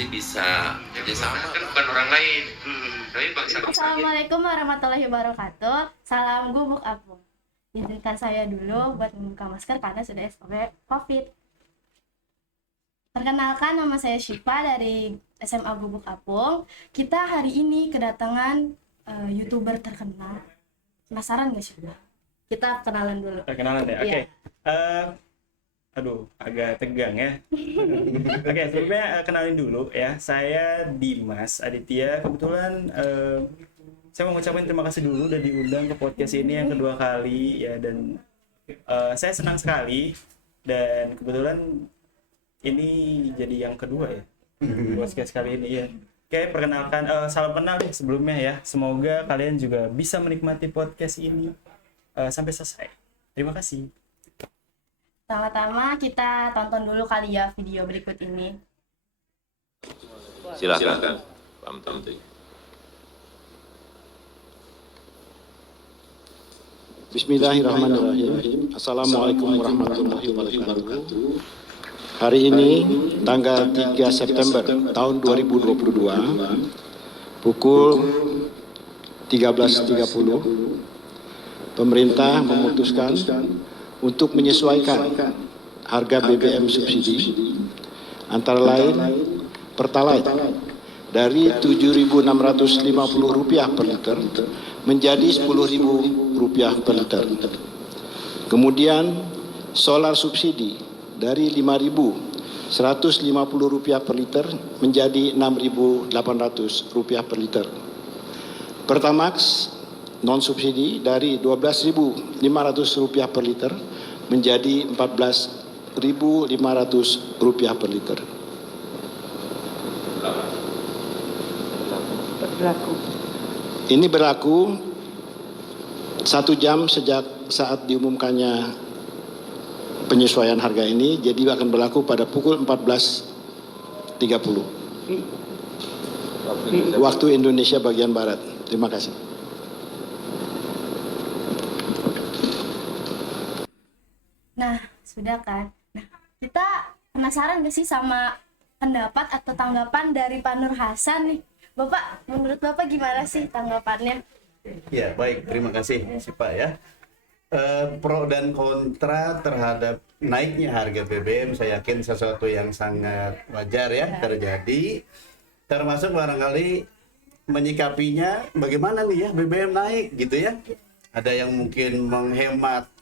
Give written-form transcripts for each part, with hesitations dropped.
pasti bisa kerjasama, kan bukan orang lain, tapi bangsa. Assalamualaikum warahmatullahi wabarakatuh. Salam gubuk apung. Izinkan saya dulu buat membuka masker karena sudah SOP COVID. Perkenalkan, nama saya Syifa dari SMA Gubuk Apung. Kita hari ini kedatangan YouTuber terkenal. Penasaran gak sih? Kita kenalan dulu. Kenalan ya, oke. Aduh, agak tegang ya. Oke, sebelumnya kenalin dulu ya. Saya Dimas Aditya. Kebetulan saya mau ngucapin terima kasih dulu udah diundang ke podcast ini yang kedua kali ya, dan saya senang sekali, dan kebetulan ini jadi yang kedua ya podcast kali ini ya. Oke, perkenalkan, salam kenal nih sebelumnya ya. Semoga kalian juga bisa menikmati podcast ini sampai selesai. Terima kasih. Pertama-tama kita tonton dulu kali ya video berikut ini. Silakan. Paham penting. Bismillahirrahmanirrahim. Assalamualaikum warahmatullahi wabarakatuh. Hari ini tanggal 3 September tahun 2022 pukul 13.30 pemerintah memutuskan untuk menyesuaikan harga BBM subsidi antara lain Pertalite dari Rp7.650 per liter menjadi Rp10.000 per liter. Kemudian solar subsidi dari Rp5.150 per liter menjadi Rp6.800 per liter. Pertamax non subsidi dari Rp12.500 per liter menjadi Rp14.500 per liter. Ini berlaku 1 jam sejak saat diumumkannya penyesuaian harga ini, jadi akan berlaku pada pukul 14.30 waktu Indonesia bagian Barat. Terima kasih. Nah, sudah kan? Nah, kita penasaran gak sih sama pendapat atau tanggapan dari Pak Nur Hasan nih? Bapak, menurut Bapak gimana sih tanggapannya? Ya, baik. Terima kasih, Pak ya. Pro dan kontra terhadap naiknya harga BBM, saya yakin sesuatu yang sangat wajar ya terjadi. Termasuk barangkali menyikapinya bagaimana nih ya BBM naik gitu ya. Ada yang mungkin menghemat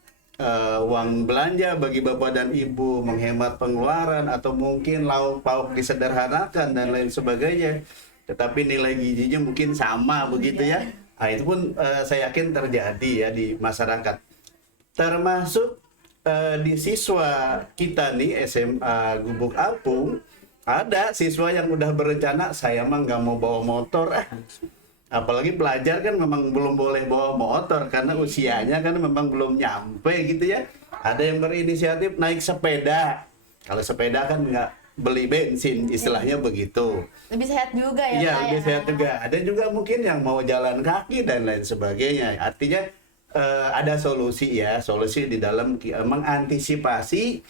uang belanja bagi bapak dan ibu, menghemat pengeluaran, atau mungkin lauk pauk disederhanakan dan lain sebagainya, tetapi nilai gizinya mungkin sama begitu ya. Nah, itu pun saya yakin terjadi ya di masyarakat, termasuk di siswa kita nih SMA Gubuk Apung. Ada siswa yang udah berencana, saya mah nggak mau bawa motor, apalagi pelajar kan memang belum boleh bawa motor karena usianya kan memang belum nyampe gitu ya. Ada yang berinisiatif naik sepeda. Kalau sepeda kan nggak beli bensin, istilahnya begitu. Lebih sehat juga ya, Iya, Pak, lebih ya? sehat juga. Ada juga mungkin yang mau jalan kaki dan lain sebagainya. Artinya ada solusi ya, solusi di dalam mengantisipasi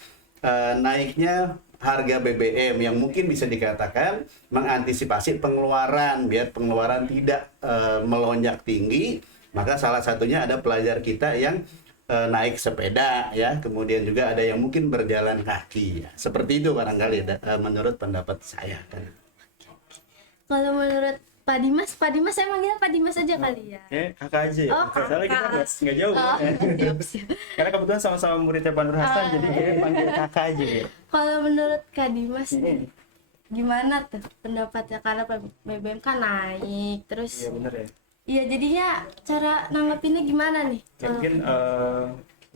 naiknya harga BBM yang mungkin bisa dikatakan mengantisipasi pengeluaran biar pengeluaran tidak melonjak tinggi. Maka salah satunya ada pelajar kita yang naik sepeda ya, kemudian juga ada yang mungkin berjalan kaki ya. Seperti itu barangkali menurut pendapat saya. Kalau menurut Pak Dimas saya manggilnya Pak Dimas aja kali ya. Kakak aja ya. Oh, Soalnya kita kakak. nggak jauh. Oh, Ya. siap. Karena kebetulan sama-sama muridnya Pak Nur Hasan, jadi dia panggil kakak aja ya. Kalau menurut Kak Dimas nih, gimana tuh pendapatnya? Karena BBM kan naik terus. Iya bener ya. Iya, jadinya cara nanggepinnya gimana nih? Ya, mungkin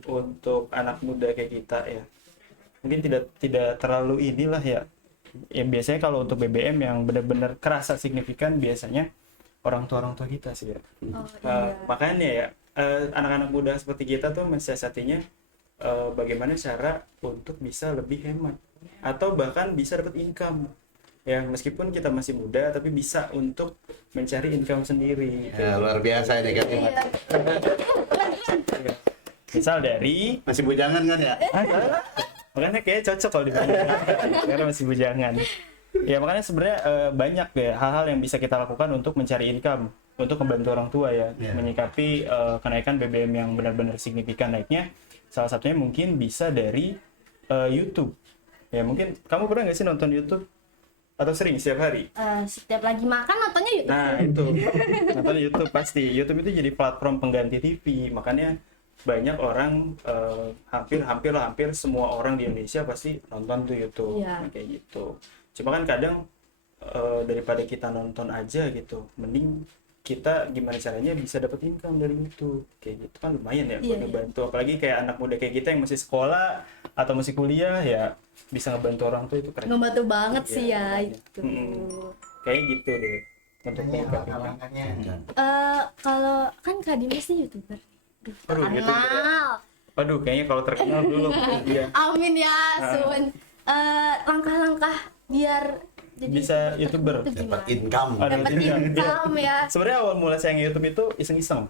untuk anak muda kayak kita ya, mungkin tidak terlalu inilah ya. Ya biasanya kalau untuk BBM yang benar-benar kerasa signifikan biasanya orang tua kita sih ya. Oh, iya. Makanya ya anak-anak muda seperti kita tuh mensiasatinya bagaimana cara untuk bisa lebih hemat atau bahkan bisa dapat income. Ya meskipun kita masih muda tapi bisa untuk mencari income sendiri. Ya, luar biasa ini kan. Iya. Misal dari Masih bujangan kan ya? makanya kayak cocok kalau dipanggil karena masih bujangan. Ya makanya sebenarnya banyak ya hal-hal yang bisa kita lakukan untuk mencari income, untuk membantu orang tua ya, Iya. menyikapi kenaikan BBM yang benar-benar signifikan naiknya. Salah satunya mungkin bisa dari YouTube. Ya mungkin kamu pernah nggak sih nonton YouTube? Atau sering setiap hari? Setiap lagi makan nontonnya YouTube. Nah itu, nonton YouTube pasti. YouTube itu jadi platform pengganti TV, makanya banyak orang hampir semua orang di Indonesia pasti nonton tuh YouTube. Iya. Nah, kayak gitu. Cuma kan kadang daripada kita nonton aja gitu, mending kita gimana caranya bisa dapat income dari YouTube. Kayak gitu kan lumayan ya buat Iya, iya. ngebantu. Apalagi kayak anak muda kayak kita yang masih sekolah atau masih kuliah ya bisa ngebantu orang tuh itu keren. Ngebantu banget Iya, sih ya makanya. itu. Kayak gitu deh untuk menyikapinya. Langkah-langkahnya. Kalau kan Kak Dimas sih YouTuber. Aduh, YouTuber ya. Terkenal. Waduh, kayaknya kalau terkenal dulu. Iya. Amin ya, Sun. Langkah-langkah biar jadi Bisa YouTuber. itu Dapat gimana? income. Ada Dapat income. income ya. Sebenarnya awal mula saya nge-YouTube itu iseng-iseng.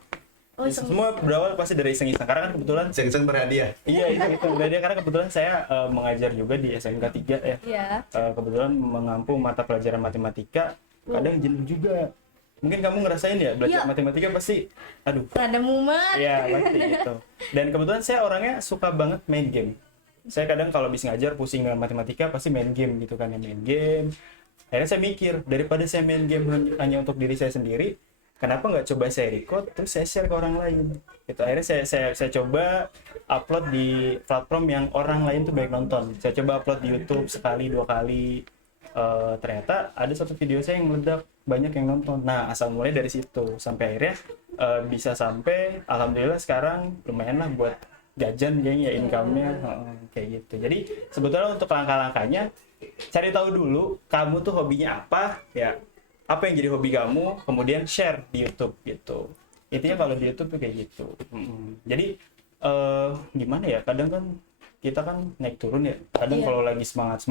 Oh, iseng. Semua berawal pasti dari iseng-iseng. Karena kan kebetulan Seng-seng berhadiah. iya itu dia karena kebetulan saya mengajar juga di SMK 3 ya. Iya. Kebetulan mengampu mata pelajaran matematika, kadang jenuh juga. Mungkin kamu ngerasain ya belajar Iya. matematika pasti aduh. Rada mumet. Iya, pasti gitu. Dan kebetulan saya orangnya suka banget main game. Saya kadang kalau habis ngajar pusing dengan matematika pasti main game gitu kan, ya main game. Akhirnya saya mikir, daripada saya main game hanya untuk diri saya sendiri, kenapa nggak coba saya record terus saya share ke orang lain. Gitu. Akhirnya saya coba upload di platform yang orang lain tuh banyak nonton. Saya coba upload di YouTube sekali, 2 kali. Ternyata ada satu video saya yang meledak, banyak yang nonton. Nah, asal mulai dari situ sampai akhirnya bisa sampai alhamdulillah sekarang lumayan lah buat jajan kayaknya ya income-nya. Kayak gitu. Jadi sebetulnya untuk langkah-langkahnya cari tahu dulu kamu tuh hobinya apa ya, apa yang jadi hobi kamu, kemudian share di YouTube gitu. Intinya kalau di YouTube tuh kayak gitu. Jadi gimana ya, kadang kan kita kan naik turun ya, kadang Iya. kalau lagi semangat,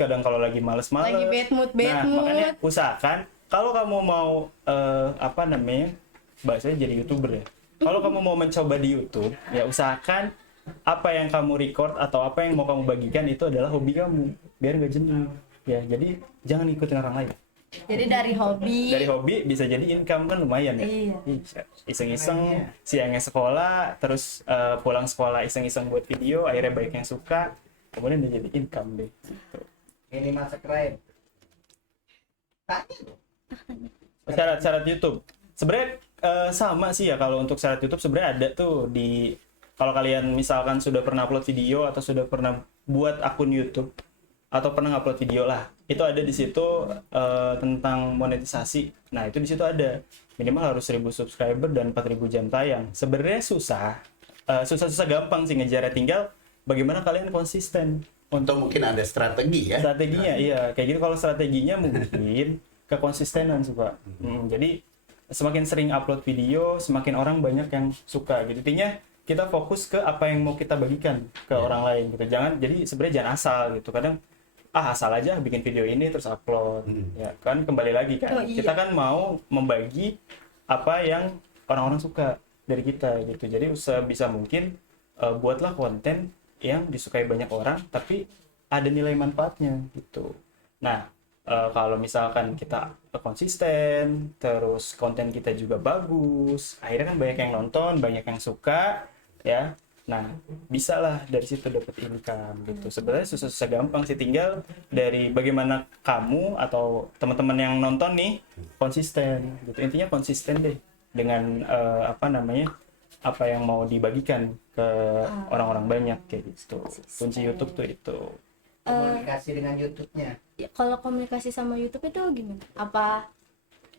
kadang kalau lagi males-males. Lagi bad mood. Nah, makanya usahakan kalau kamu mau apa namanya, bahasanya jadi YouTuber ya. Kalau kamu mau mencoba di YouTube, ya usahakan apa yang kamu record atau apa yang mau kamu bagikan itu adalah hobi kamu, biar nggak jenuh. Ya, jadi jangan ikutin orang lain. Jadi dari hobi. Dari hobi bisa jadi income kan lumayan ya. Iya. Iseng-iseng, siangnya sekolah, terus pulang sekolah iseng-iseng buat video, akhirnya banyak yang suka, kemudian dia jadi income deh. Gitu. Ini masa keren. Syarat-syarat YouTube sebenarnya sama sih ya. Kalau untuk syarat YouTube sebenarnya ada tuh di, kalau kalian misalkan sudah pernah upload video atau sudah pernah buat akun YouTube atau pernah upload video lah, itu ada di situ tentang monetisasi. Nah itu di situ ada minimal harus 1000 subscriber dan 4000 jam tayang. Sebenarnya susah gampang sih ngejarnya, tinggal bagaimana kalian konsisten. Untuk mungkin ada strategi ya. Strateginya iya kayak gitu. Kalau strateginya mungkin kekonsistenan sih Pak. Jadi semakin sering upload video, semakin orang banyak yang suka gitu. Intinya kita fokus ke apa yang mau kita bagikan ke orang lain gitu. Jadi sebenarnya jangan asal gitu. Kadang asal aja bikin video ini terus upload. Ya kan kembali lagi kan. Oh, iya. Kita kan mau membagi apa yang orang-orang suka dari kita gitu. Jadi sebisa mungkin buatlah konten yang disukai banyak orang tapi ada nilai manfaatnya gitu. Nah, kalau misalkan kita konsisten, terus konten kita juga bagus, akhirnya kan banyak yang nonton, banyak yang suka, ya. Nah, bisa lah dari situ dapat income gitu. Sebenarnya susah-susah gampang sih, tinggal dari bagaimana kamu atau teman-teman yang nonton nih konsisten gitu. Intinya konsisten deh dengan apa yang mau dibagikan ke orang-orang banyak kayak gitu. Kunci YouTube tuh itu. Komunikasi dengan YouTube-nya. Ya, kalau komunikasi sama YouTube itu gimana? Apa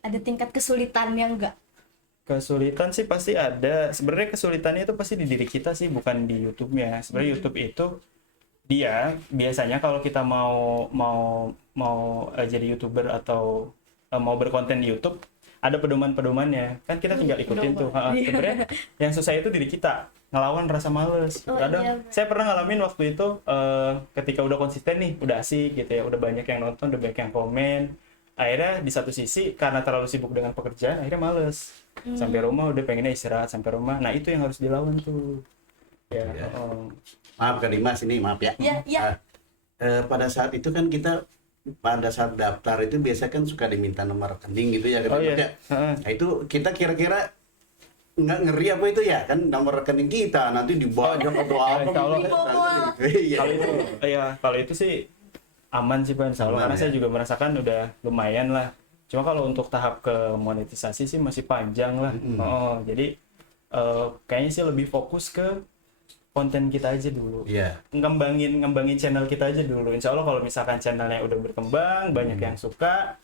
ada tingkat kesulitannya enggak? Kesulitan sih pasti ada. Sebenarnya kesulitannya itu pasti di diri kita sih, bukan di YouTube-nya. Sebenarnya YouTube itu dia biasanya kalau kita mau jadi YouTuber atau mau berkonten di YouTube, ada pedoman-pedomannya. Kan kita tinggal ikutin tuh. Sebenarnya yang susah itu diri kita, ngelawan rasa males. Kadang Iya. saya pernah ngalamin waktu itu ketika udah konsisten nih, udah asik gitu ya, udah banyak yang nonton, udah banyak yang komen. Akhirnya di satu sisi karena terlalu sibuk dengan pekerjaan, akhirnya males. Sampai rumah udah pengennya istirahat sampai rumah. Nah itu yang harus dilawan tuh. Ya. Maaf Kak Dimas, ini maaf ya. Iya, iya. Pada saat itu kan kita pada saat daftar itu biasa kan suka diminta nomor rekening gitu ya. Oh iya. Ya. Nah itu kita kira-kira nggak ngeri apa itu ya kan nomor rekening kita nanti dibajak atau apa Insya Allah. gitu. Iya. Kalau itu ya kalau itu sih aman sih Pak, insya Allah. Aman, Karena ya? saya juga merasakan udah lumayan lah. Cuma kalau untuk tahap ke monetisasi sih masih panjang lah. Oh, jadi kayaknya sih lebih fokus ke konten kita aja dulu. Iya. Ngembangin channel kita aja dulu. Insya Allah kalau misalkan channelnya udah berkembang, banyak yang suka,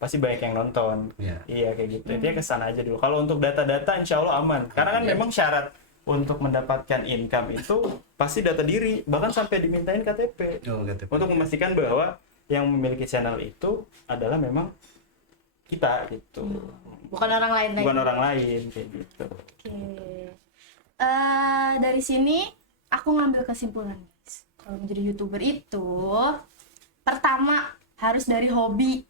pasti banyak yang nonton. Iya. Iya kayak gitu. Intinya kesana aja dulu. Kalau untuk data-data insya Allah aman. Karena kan memang syarat untuk mendapatkan income itu pasti data diri, bahkan sampai dimintain KTP. Oh, KTP. Untuk memastikan bahwa yang memiliki channel itu adalah memang kita gitu. Bukan orang lain lagi. Bukan orang lain kayak gitu. Oke. Dari sini aku ngambil kesimpulan, guys. Kalau menjadi YouTuber itu pertama harus dari hobi.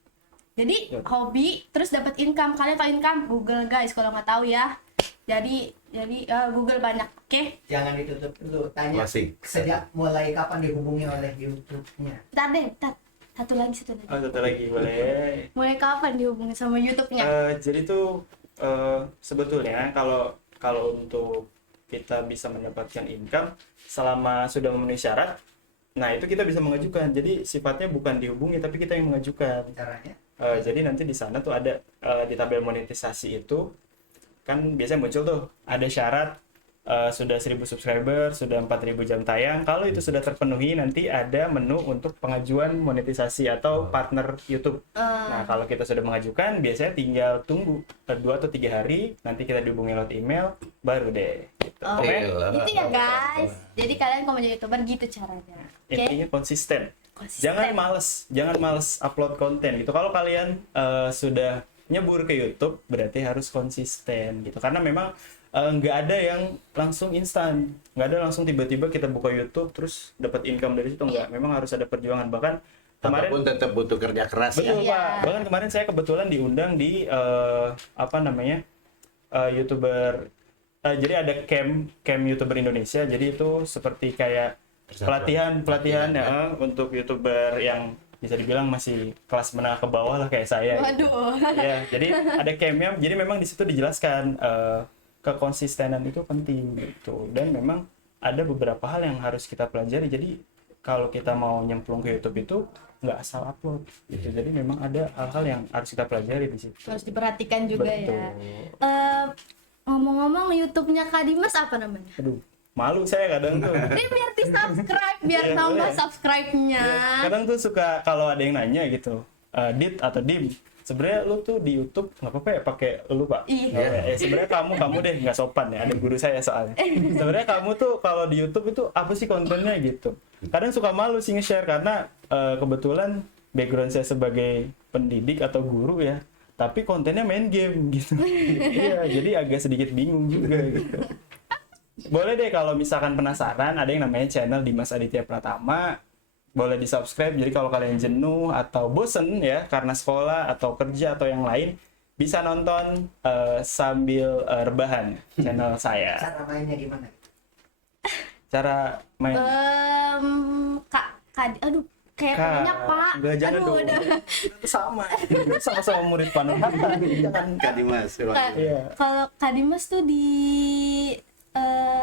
Jadi hobi terus dapat income. Kalian tahu income? Google guys kalau nggak tahu ya. Jadi Google banyak. Oke. Jangan ditutup dulu. Tanya Masih. sejak mulai kapan dihubungi oleh YouTube-nya? Ntar deh, satu lagi. Oh, satu lagi boleh. Mulai kapan dihubungi sama YouTube-nya? Jadi tuh sebetulnya kalau untuk kita bisa mendapatkan income selama sudah memenuhi syarat, nah itu kita bisa mengajukan. Jadi sifatnya bukan dihubungi tapi kita yang mengajukan. Caranya? Jadi nanti di sana tuh ada di tabel monetisasi itu kan biasanya muncul tuh ada syarat sudah 1000 subscriber, sudah 4000 jam tayang. Kalau itu sudah terpenuhi nanti ada menu untuk pengajuan monetisasi atau partner YouTube. Nah, kalau kita sudah mengajukan biasanya tinggal tunggu 2 atau 3 hari, nanti kita dihubungi lewat email baru deh gitu. Oh, Oke? gitu ya guys. Jadi kalian kalau menjadi YouTuber gitu caranya. Oke. Intinya konsisten. Konsisten. Jangan males upload konten gitu. Kalau kalian sudah nyebur ke YouTube berarti harus konsisten gitu. Karena memang nggak ada yang langsung instan, nggak ada langsung tiba-tiba kita buka YouTube terus dapat income dari situ, nggak. Memang harus ada perjuangan. Bahkan kemarin Apapun tetap butuh kerja keras. betul Iya. Pak. Bahkan kemarin saya kebetulan diundang di YouTuber. Jadi ada camp YouTuber Indonesia. Jadi itu seperti kayak pelatihan ya untuk YouTuber yang bisa dibilang masih kelas menengah ke bawah lah kayak saya. Gitu. Waduh. Ya, jadi ada campnya. Jadi memang di situ dijelaskan kekonsistenan itu penting gitu. Dan memang ada beberapa hal yang harus kita pelajari. Jadi kalau kita mau nyemplung ke YouTube itu nggak asal upload gitu. Jadi memang ada hal-hal yang harus kita pelajari di situ. Harus diperhatikan juga Betul. ya. Ngomong-ngomong YouTube-nya Kak Dimas apa namanya? Aduh, malu saya kadang tuh. Ini biar di subscribe, biar Iya, nambah boleh. subscribe-nya. Kadang tuh suka kalau ada yang nanya gitu, Dit atau Dim, sebenarnya lu tuh di YouTube nggak apa-apa ya pakai lu Pak? Iya. Ya sebenarnya kamu deh nggak sopan ya, ada guru saya soalnya. Sebenarnya kamu tuh kalau di YouTube itu apa sih kontennya gitu? Kadang suka malu sih nge-share karena kebetulan background saya sebagai pendidik atau guru ya, tapi kontennya main game gitu. Iya, jadi agak sedikit bingung juga gitu. Boleh deh kalau misalkan penasaran, ada yang namanya channel Dimas Aditya Pratama. Boleh di subscribe. Jadi kalau kalian jenuh atau bosen ya karena sekolah atau kerja atau yang lain, bisa nonton sambil rebahan channel saya. Cara mainnya gimana? Cara main Aduh, kayak banyak Pak. Enggak, jangan Aduh, dong. udah. Itu sama murid Panur Hatta. Jangan. Kak Dimas. Iya. Kalau Kak Dimas tuh di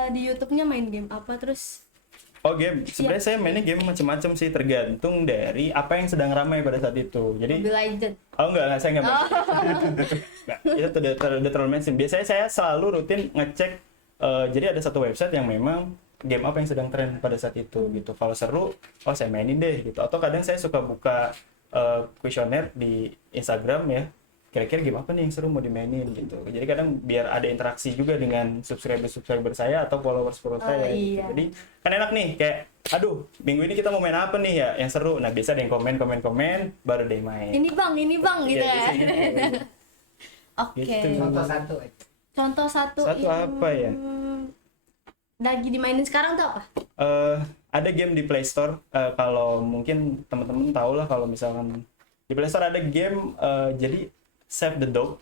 YouTube-nya main game apa terus? Oh, game. Sebenarnya saya mainnya game macam-macam sih, tergantung dari apa yang sedang ramai pada saat itu. Jadi Mobile Legend. Oh enggak, saya nggak main. Nggak, itu udah terlalu mainstream. Biasanya saya selalu rutin ngecek, jadi ada satu website yang memang game apa yang sedang tren pada saat itu gitu. Kalau seru, oh saya mainin deh gitu. Atau kadang saya suka buka kuesioner di Instagram ya. Kira-kira game apa nih yang seru mau dimainin gitu. Jadi kadang biar ada interaksi juga dengan subscriber saya atau followers saya. Gitu. Iya. Jadi kan enak nih kayak, aduh minggu ini kita mau main apa nih ya yang seru. Nah biasa ada yang komen baru deh main. Ini bang gitu Iya, ya. biasanya gitu. Oke. Gitu. Contoh satu. Contoh satu apa ya? Lagi dimainin sekarang tuh apa? Ada game di Play Store. Kalau mungkin teman-teman tahu lah kalau misalkan di Play Store ada game jadi Save the Dog.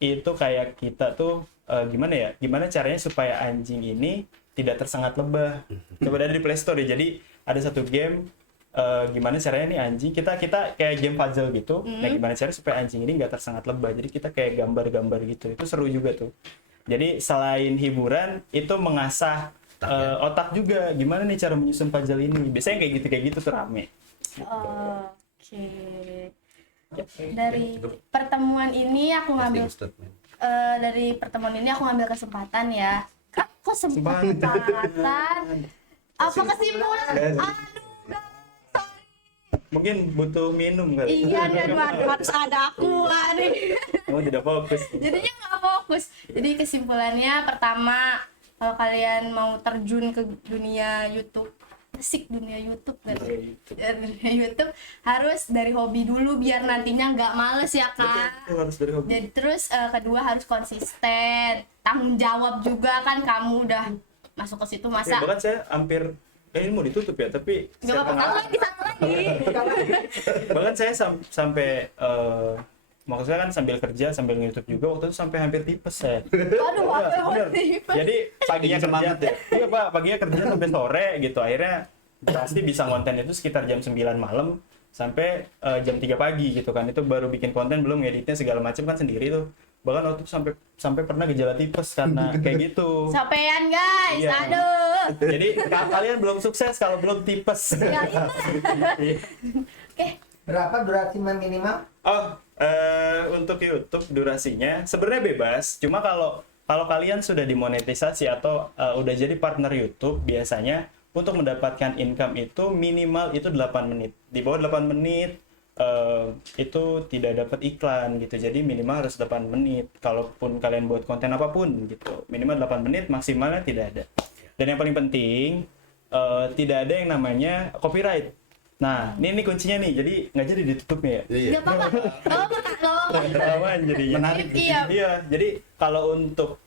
Itu kayak kita tuh gimana caranya supaya anjing ini tidak tersengat lebah. Coba ada di Play Store ya. Jadi ada satu game gimana caranya nih anjing kita kayak game puzzle gitu. Nah gimana caranya supaya anjing ini nggak tersengat lebah, jadi kita kayak gambar-gambar gitu, itu seru juga tuh. Jadi selain hiburan itu mengasah otak juga, gimana nih cara menyusun puzzle ini, biasanya kayak gitu tuh rame. Oke. Dari pertemuan ini aku ngambil Closing statement. dari pertemuan ini aku ngambil kesempatan ya. Kok kesempatan? Apa kesimpulan? Aduh, Mungkin butuh minum kali. iya dan harus ada aku nih. Kamu tidak fokus. Jadinya nggak fokus. Jadi kesimpulannya pertama, kalau kalian mau terjun ke dunia YouTube, asik dunia YouTube kan? Dunia YouTube harus dari hobi dulu biar nantinya nggak males ya kak. Itu harus dari hobi. Jadi terus kedua harus konsisten, tanggung jawab juga kan, kamu udah masuk ke situ Ya, masa bahkan saya hampir ini mau ditutup ya, tapi nggak apa-apa sama lagi. bahkan saya sampai maksudnya kan sambil kerja sambil nge-YouTube juga, waktu itu sampai hampir tipes saya. Aduh, Iya, bener. tipes. Jadi paginya kerja, Semangat ya? iya pak, paginya kerja sampai sore gitu, akhirnya pasti bisa konten itu sekitar jam 9 malam sampai jam 3 pagi gitu kan, itu baru bikin konten, belum ngeditnya segala macam kan sendiri tuh. Bahkan waktu itu sampai pernah gejala tipes karena kayak gitu. Sampean guys, Iya. aduh. Jadi kalian belum sukses kalau belum tipes. Ya, itu. Oke, Berapa durasi minimal? Oh, untuk YouTube durasinya sebenarnya bebas. Cuma kalau kalian sudah dimonetisasi atau udah jadi partner YouTube, biasanya untuk mendapatkan income itu minimal itu 8 menit. Di bawah 8 menit itu tidak dapat iklan gitu. Jadi minimal harus 8 menit. Kalaupun kalian buat konten apapun gitu, minimal 8 menit, maksimalnya tidak ada. Dan yang paling penting tidak ada yang namanya copyright. Nah, ini kuncinya nih. Jadi nggak jadi ditutupnya ya. Iya. nggak apa-apa. Nggak apa-apa kak, nggak apa-apa. Ketahuan jadinya. Menarik. Iya. Iya, jadi kalau untuk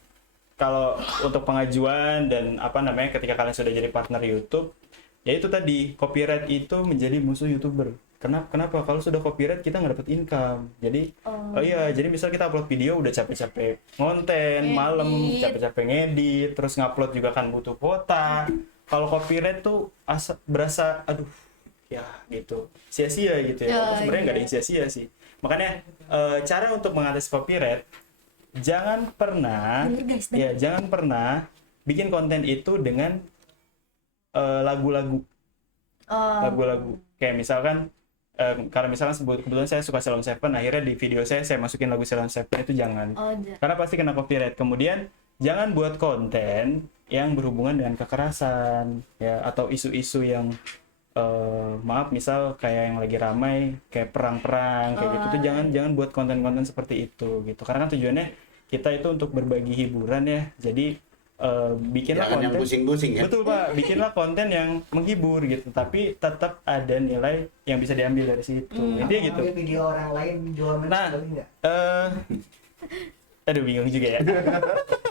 pengajuan dan apa namanya ketika kalian sudah jadi partner YouTube, ya itu tadi copyright itu menjadi musuh YouTuber. Kenapa? Kalau sudah copyright kita nggak dapat income. Jadi oh iya, jadi misal kita upload video udah capek-capek ngonten malam, Ngedit. capek-capek ngedit, terus ngupload juga kan butuh kuota. Kalau copyright tuh berasa aduh ya gitu sia-sia gitu ya. Oh, Sebenarnya nggak ada iya. yang sia-sia sih. Makanya cara untuk mengatasi copyright, jangan pernah Bener, guys, bener. ya jangan pernah bikin konten itu dengan lagu-lagu kayak misalkan kalau misalkan kebetulan saya suka Salon Seven, akhirnya di video saya masukin lagu Salon Seven, itu jangan, karena pasti kena copyright. Kemudian jangan buat konten yang berhubungan dengan kekerasan ya, atau isu-isu yang maaf misal kayak yang lagi ramai kayak perang-perang kayak gitu tuh jangan buat konten-konten seperti itu gitu, karena kan tujuannya kita itu untuk berbagi hiburan ya. Jadi bikinlah Jangan yang konten pusing-pusing ya. betul pak, bikinlah konten yang menghibur gitu, tapi tetap ada nilai yang bisa diambil dari situ. Intinya gitu. Ambil video orang lain 2 menit Nah, boleh nggak? aduh bingung juga ya.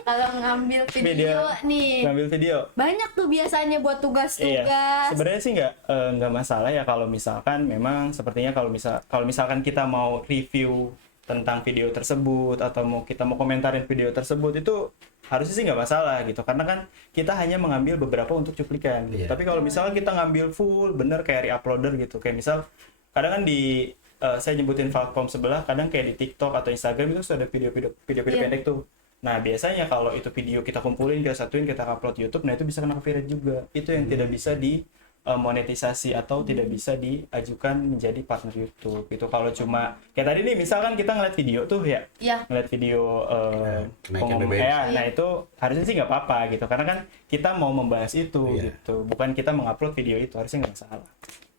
Kalau ngambil video nih, Ngambil video. banyak tuh biasanya buat tugas-tugas. Iya, sebenarnya sih nggak masalah ya kalau misalkan memang sepertinya kalau misalkan kita mau review tentang video tersebut atau kita mau komentarin video tersebut, itu harusnya sih nggak masalah gitu, karena kan kita hanya mengambil beberapa untuk cuplikan gitu. Iya. Tapi kalau misalkan kita ngambil full bener kayak re-uploader gitu, kayak misal kadang kan di saya nyebutin platform sebelah, kadang kayak di TikTok atau Instagram itu sudah ada video-video Iya. pendek tuh. Nah biasanya kalau itu video kita kumpulin, kita satuin, kita upload YouTube, nah itu bisa kena copyright juga. Itu yang tidak bisa di monetisasi atau tidak bisa diajukan menjadi partner YouTube gitu. Kalau cuma kayak tadi nih misalkan kita ngeliat video tuh ya, Iya. ngeliat video kenaikan BBM. nah itu harusnya sih nggak apa-apa gitu, karena kan kita mau membahas itu Iya. gitu, bukan kita mengupload video itu, harusnya nggak salah.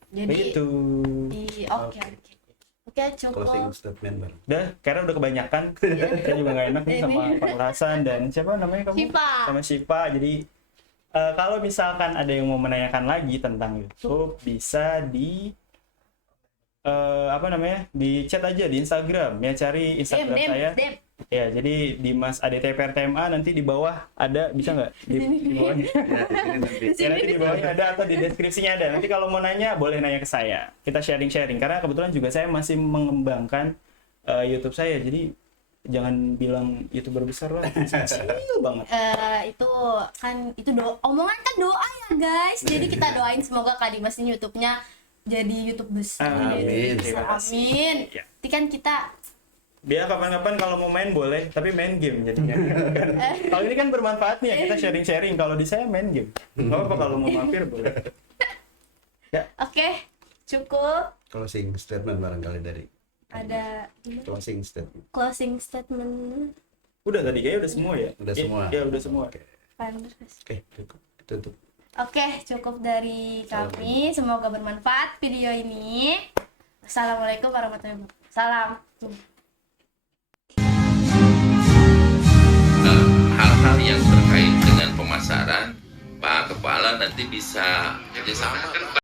Jadi Begitu. oke. Oke, cukup. Closing statement Bang. Udah, karena udah kebanyakan. Saya juga nggak enak nih sama Pak Hasan dan siapa namanya kamu? Syifa. Sama Syifa. Jadi kalau misalkan ada yang mau menanyakan lagi tentang YouTube, bisa di di chat aja di Instagram ya, cari Instagram saya. Dem. Ya, jadi Dimas ADTPRTMA, nanti di bawah ada, bisa nggak? Di bawahnya. Ya, nanti di bawahnya ada atau di deskripsinya ada. Nanti kalau mau nanya, boleh nanya ke saya. Kita sharing-sharing. Karena kebetulan juga saya masih mengembangkan YouTube saya. Jadi jangan bilang YouTuber besar lah. Kecil banget. Itu kan omongan kan doa ya guys. Jadi kita doain semoga Kak Dimas ini YouTube-nya jadi YouTube besar. Amin. Jadi Terima besar. kasih. Amin. Ya. Nanti kan kita Dia kapan-kapan kalau mau main boleh, tapi main game jadinya. Kalau ini kan bermanfaat nih ya, kita sharing-sharing. Kalau di saya main game. Nggak apa-apa kalau mau mampir boleh. Oke, cukup. Closing statement barangkali dari Ada closing statement. closing statement Udah tadi kayaknya udah semua ya? Udah semua. Ya udah semua. Panur. Oke, cukup. Tutup. Oke, cukup dari kami. Semoga bermanfaat video ini. Assalamualaikum warahmatullahi wabarakatuh. Salam. Hal-hal yang terkait dengan pemasaran, Pak Kepala nanti bisa kerjasama. Kan